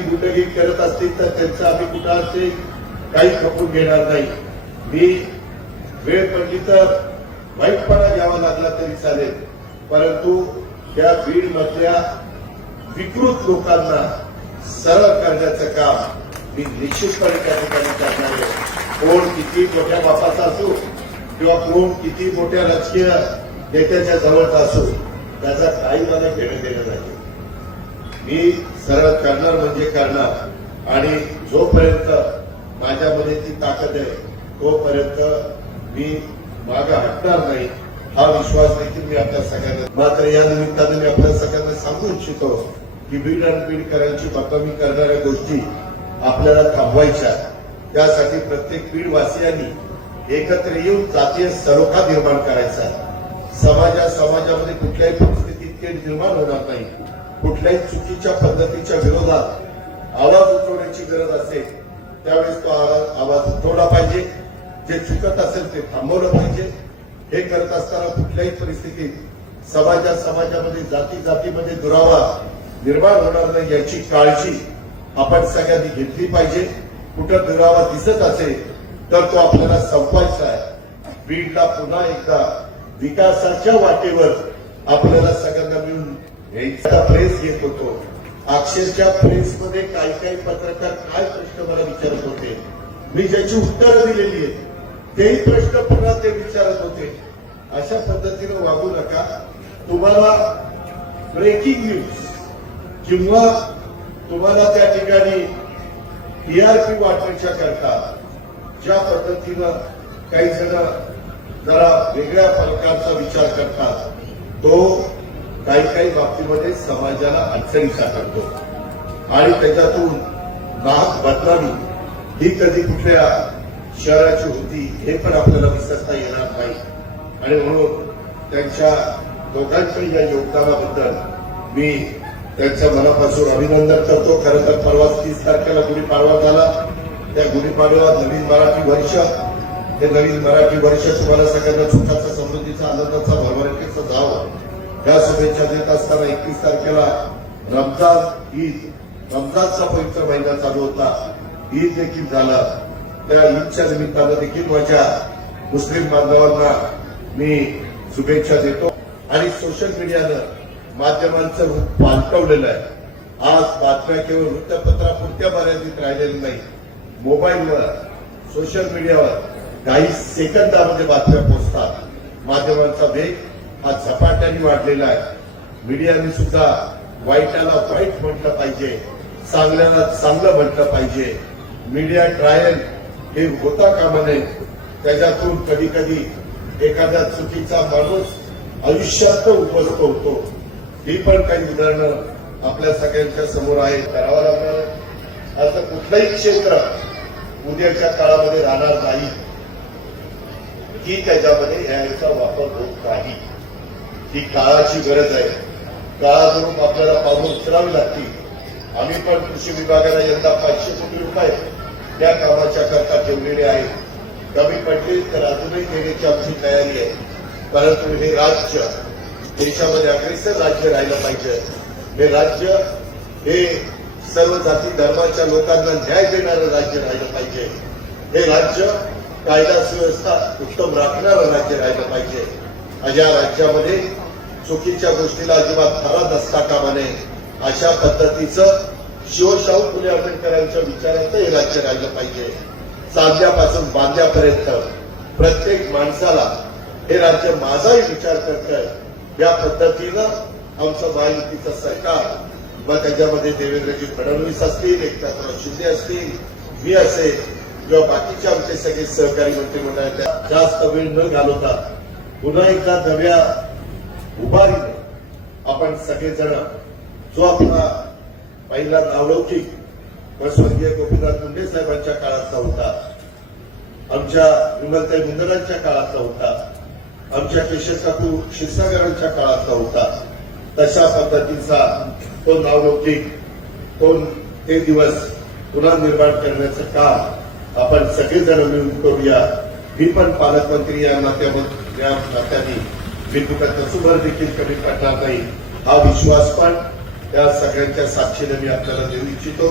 गुंडागिरी करत असतील तर त्यांचं आम्ही कुणाचे काही खपून घेणार नाही. मी वेळ पडली तर वाईटपणा घ्यावा लागला तरी चालेल, परंतु त्या बीड मधल्या विकृत लोकांना सरळ करण्याचं काम मी निश्चितपणे त्या ठिकाणी करणार आहे. कोण किती मोठ्या बापाचा असो किंवा कोण किती मोठ्या राजकीय नेत्याच्या जवळचा असो, त्याचा काही मला घेणं देणं नाही. मी सरळ करणार म्हणजे करणार, आणि जोपर्यंत माझ्यामध्ये ती ताकद आहे तोपर्यंत मी मागे हटणार नाही, हा विश्वास देखील मी आपल्या सगळ्यांना. मात्र या निमित्ताने मी आपल्या सगळ्यांना सांगू इच्छितो की बीड आणि बीडकरांची बदनामी करणाऱ्या गोष्टी आपल्याला थांबवायच्या. त्यासाठी प्रत्येक बीडवासियांनी एकत्र येऊन जातीय सलोखा निर्माण करायचा. समाजामध्ये कुठल्याही परिस्थितीत ते निर्माण होणार नाही. कुठल्याही चुकीच्या पद्धतीच्या विरोधात आवाज उठवण्याची गरज असेल त्यावेळेस तो आवाज उठवला पाहिजे. जे चुकत असेल ते थांबवलं पाहिजे. हे करत असताना कुठल्याही परिस्थितीत समाजामध्ये जातीमध्ये दुरावा निर्माण होणार नाही याची काळजी आपण सगळ्यांनी घेतली पाहिजे. कुठं दुरावा दिसत असेल तर तो आपल्याला संपवायचा आहे. बीडला पुन्हा एकदा विकासाच्या वाटेवर आपल्याला सगळ्यांना मिळून यायचा प्रेस घेत होतो. अक्षरशः प्रेसमध्ये काही पत्रकार काय प्रश्न मला विचारत होते, मी ज्याची उत्तरं दिलेली आहेत तेही प्रश्न पुन्हा ते विचारत होते. अशा पद्धतीनं वागू नका. तुम्हाला ब्रेकिंग न्यूज किंवा तुम्हाला त्या ठिकाणी टीआरपी वाटण्याच्या करता ज्या पद्धतीनं काही जण जरा वेगळ्या प्रकारचा विचार करतात, तो काही बाबतीमध्ये समाजाला अडचणीचा करतो आणि त्याच्यातून नाक बदनामी ही कधी कुठल्या शहराची होती हे पण आपल्याला विसरता येणार नाही. आणि म्हणून त्यांच्या दोघांच्या या योगदानाबद्दल मी त्यांच्या मनापासून अभिनंदन करतो. खरं तर परवा 30 तारखेला गुढीपाडवा झाला. त्या गुढीपाडवा नवीन मराठी वर्ष, हे नवीन मराठी वर्ष तुम्हाला सगळ्यांना सुखाचा, समृद्धीचा, आनंदाचा, भरभराटीचा जावं या शुभेच्छा देत असताना 31 तारखेला रमजानचा पवित्र महिना चालू होता. ईद देखील झाला. त्या ईदच्या निमित्तानं देखील माझ्या मुस्लिम बांधवांना मी शुभेच्छा देतो. आणि सोशल मीडियानं माध्यमांचं रूप पालटवलेलं आहे. आज बातम्या केवळ वृत्तपत्रापुरत्या मर्यादित राहिलेल्या नाही. मोबाईलवर, सोशल मीडियावर काही सेकंदामध्ये बातम्या पोहोचतात. माध्यमांचा वेग हा झपाट्याने वाढलेला आहे. मीडियाने सुद्धा वाईटाला वाईट म्हटलं पाहिजे, चांगल्याला चांगलं म्हटलं पाहिजे. मीडिया ट्रायल हे होता कामा नये. त्याच्यातून कधी एखादा चुकीचा माणूस आयुष्यात उद्ध्वस्त होतो. ही पण काही उदाहरणं आपल्या सगळ्यांच्या समोर आहेत. करावं लागणार असं कुठलंही क्षेत्र उद्याच्या काळामध्ये राहणार नाही की त्याच्यामध्ये याचा वापर होत नाही. ही काळाची गरज आहे. काळानुरूप आपल्याला पावलं उचलावी लागतील. आम्ही पण कृषी विभागाला यंदा 500 कोटी रुपये त्या कामाच्या करता ठेवलेले आहेत. कमी पडले तर अजूनही देण्याची आमची तयारी आहे. परंतु हे राज्य देशामध्ये अग्रेसर राज्य राहिलं पाहिजे. हे राज्य हे सर्व जाती धर्माच्या लोकांना न्याय देणारं राज्य राहिलं पाहिजे. हे राज्य कायदा सुव्यवस्था उत्तम राखणारं राज्य राहिलं पाहिजे. या राज्यामध्ये चुकीच्या गोष्टीला अजिबात थारा नसता कामा नये. अशा पद्धतीचं शिवशाहू फुले आंबेडकरांच्या विचारांचं हे राज्य राहिलं पाहिजे. चांदल्यापासून बांधल्यापर्यंत प्रत्येक माणसाला हे राज्य माझाही विचार करतंय. या पद्धतीनं आमचं महायुतीचं सरकार, मग त्याच्यामध्ये देवेंद्रजी फडणवीस असतील, एकनाथराव शिंदे असतील, मी असेल किंवा बाकीचे आमचे सगळे सहकारी मंत्रिमंडळातल्या, जास्त वेळ न घालवता पुन्हा एकदा नव्या उभारीने आपण सगळेजण जो आपला पहिला नावलौकिक स्वर्गीय गोपीनाथ मुंडे साहेबांच्या काळातला होता, आमच्या विमलताई मुंदरांच्या काळातला होता, आमच्या केशवकाकू क्षीरसागरांच्या काळातला होता, तशा पद्धतीचा तो नावलौकिक ते दिवस पुन्हा निर्माण करण्याचं काम आपण सगळेजण मिळून करूया. मी पण पालकमंत्री या नात्याने मी कुठं कसुभर देखील कमी करणार नाही. हा विश्वास पण त्या सगळ्यांच्या साक्षीने मी आपल्याला देऊ इच्छितो.